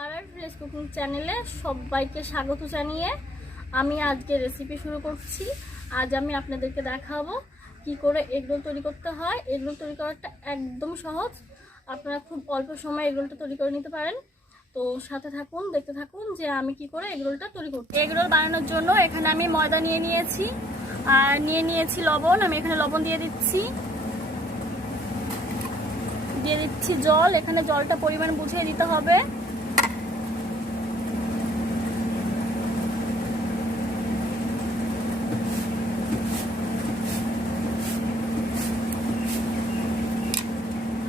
আর fresh cooking চ্যানেলে সবাইকে স্বাগত জানিয়ে আমি আজকে রেসিপি শুরু করছি। আজ আমি আপনাদেরকে দেখাবো কি করে এগ রোল তৈরি করতে হয়। এগ রোল তৈরি করাটা একদম সহজ, আপনারা খুব অল্প সময় এগ রোলটা তৈরি করে নিতে পারেন। তো সাথে থাকুন, দেখতে থাকুন যে আমি কি করে এগ রোলটা তৈরি করব। এগ রোল বানানোর জন্য এখানে আমি ময়দা নিয়ে নিয়েছি আর নিয়ে নিয়েছি লবণ। আমি এখানে লবণ দিয়ে দিচ্ছি জল। এখানে জলটা পরিমাণ বুঝিয়ে দিতে হবে।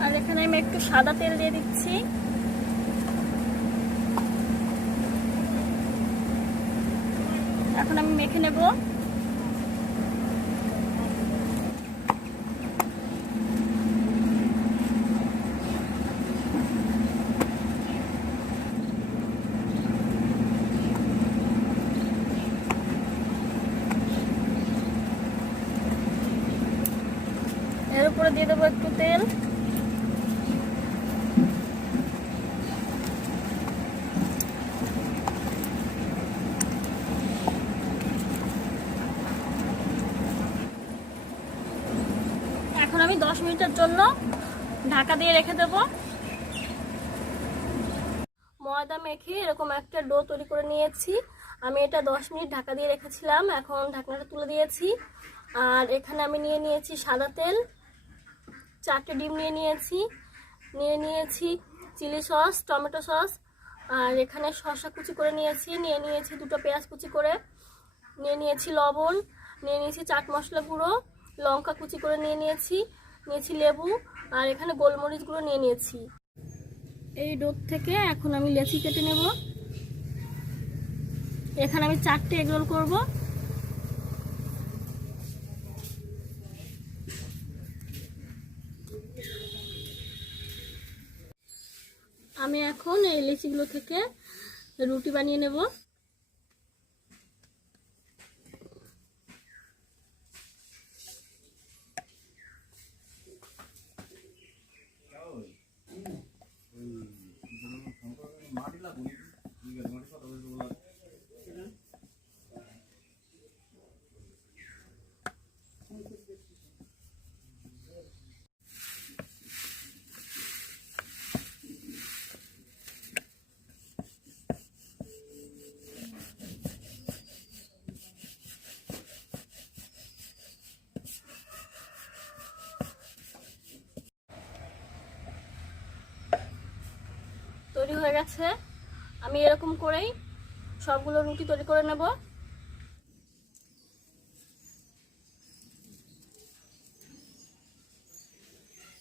আর এখানে আমি একটু সাদা তেল দিয়ে দিচ্ছি। এখন আমি মেখে নেব। এর উপরে দিয়ে দেবো একটু তেল। এখন আমি 10 মিনিটের জন্য ঢাকা দিয়ে রেখে দেব। ময়দা মেখে এরকম একটা ডো তৈরি করে নিয়েছি। আমি এটা 10 মিনিট ঢাকা দিয়ে রেখেছিলাম। এখন ঢাকনাটা তুলে দিয়েছি। আর এখানে আমি নিয়ে নিয়েছি সাদা তেল, 4টে ডিম নিয়ে নিয়েছি চিলি সস, টমেটো সস, আর এখানে শসা কুচি করে নিয়েছি 2টো পেঁয়াজ কুচি করে, নিয়েছি লবণ, নিয়েছি চাট মশলা গুঁড়ো, লঙ্কা কুচি করে নিয়েছি লেবু, আর এখানে গোলমরিচ গুঁড়ো নিয়েছি। এই ডো থেকে এখন আমি লেচি কেটে নেব। এখানে আমি 4টে এগ রোল করব। আমি এখন এই লেচিগুলো থেকে রুটি বানিয়ে নেব। তৈরি হয়ে গেছে। আমি এরকম করেই সবগুলো রুটি তৈরি করে নেব।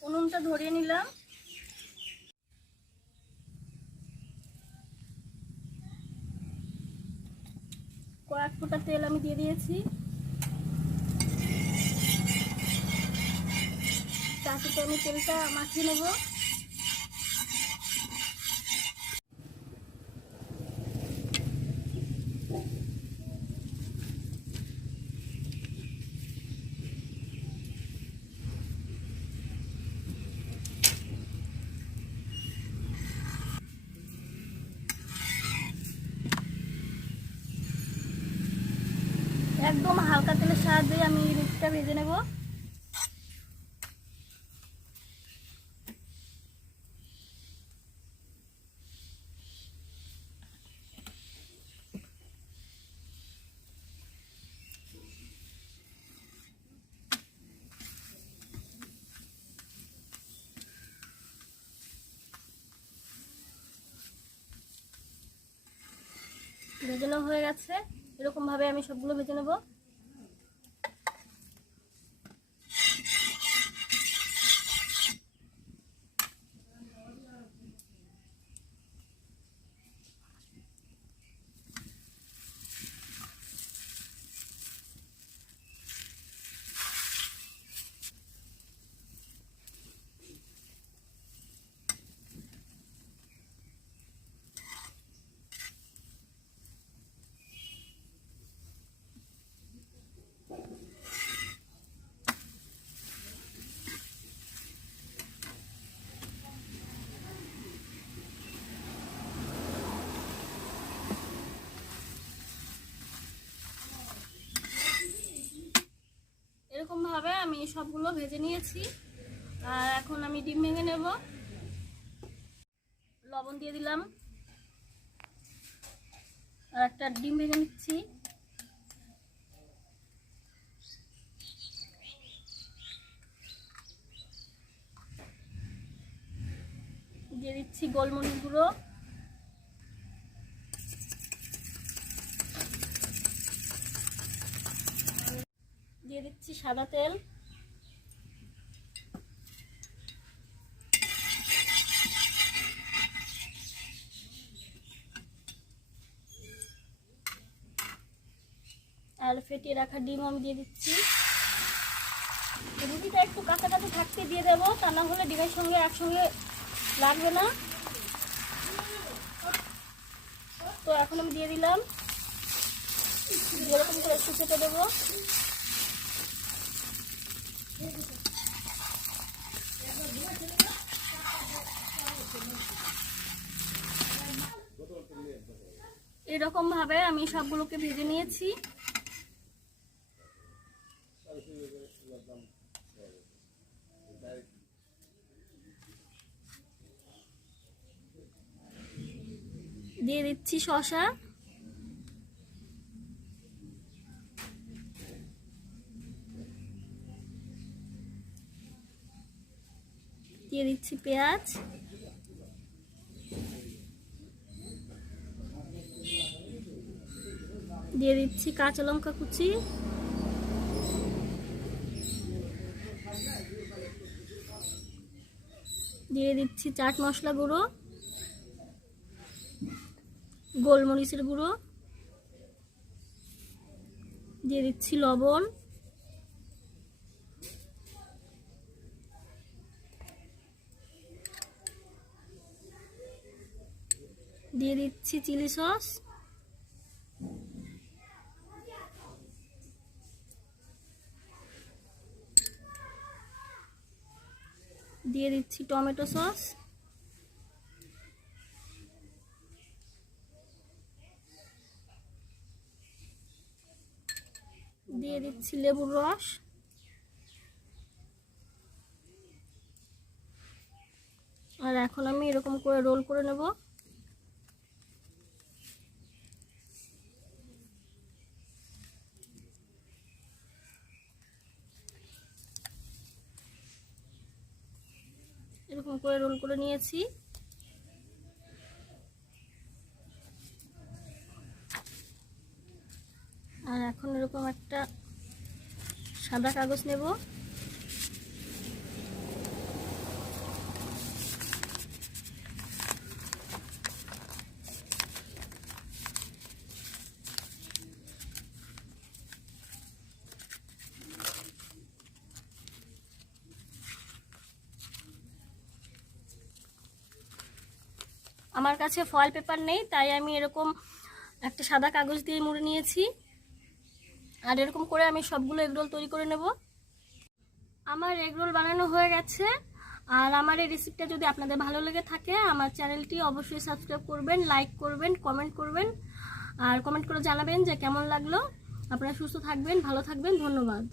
উনুনটা ধরিয়ে নিলাম। কয়েক ফোঁটা তেল আমি দিয়ে দিয়েছি। তাতে আমি তেলটা মাখিয়ে নেব। একদম হালকা তেলের সাহায্যে আমি রুটিটা ভেজে নেব। ভেজানো হয়ে গেছে। এরকম ভাবে আমি সবগুলো ভেজে নেব। ভাবে আমি সবগুলো ভেজে নিয়েছি। আর এখন আমি ডিম ভেঙে নেব। লবণ দিয়ে দিলাম আর একটা ডিম ভেঙে নিচ্ছি। দিয়ে দিচ্ছি গোলমরিচ গুঁড়ো, দিয়ে দিচ্ছি সাদা তেল, আর ফেটিয়ে রাখা ডিম আমি দিয়ে দিচ্ছি। রুটিটা একটু কাছাকাছি থাকতে দিয়ে দেবো, তা না হলে ডিমের সঙ্গে একসঙ্গে লাগবে না। তো এখন আমি দিয়ে দিলাম, এরকম করে একটু চেপে দেবো। এরকম ভাবে আমি সবগুলোকে ভেজে নিয়েছি। দিয়ে দিচ্ছি শসা, দিয়ে দিচ্ছি পেঁয়াজ, দিয়ে দিচ্ছি কাঁচা লঙ্কা কুচি, দিয়ে দিচ্ছি চাট মশলা গুঁড়ো, গোলমরিচের গুঁড়ো, দিয়ে দিচ্ছি লবণ, দিয়ে দিচ্ছি চিলি সস, দিয়ে দিচ্ছি টমেটো সস, দিয়ে দিচ্ছি লেবুর রস, আর এখন আমি এরকম করে রোল করে নেব। এরকম করে রোল করে নিয়েছি। আর এখন এরকম একটা সাদা কাগজ নেব, আমার কাছে ফয়েল পেপার নেই, তাই আমি এরকম একটা সাদা কাগজ দিয়ে মুড়ে নিয়েছি। আর এরকম করে আমি সবগুলো এগরোল তৈরি করে নেব। আমার এগরোল বানানো হয়ে গেছে। আর আমার এই রেসিপিটা যদি আপনাদের ভালো লেগে থাকে, আমার চ্যানেলটি অবশ্যই সাবস্ক্রাইব করবেন, লাইক করবেন, কমেন্ট করবেন, আর কমেন্ট করে জানাবেন যে কেমন লাগলো। আপনারা সুস্থ থাকবেন, ভালো থাকবেন, ধন্যবাদ।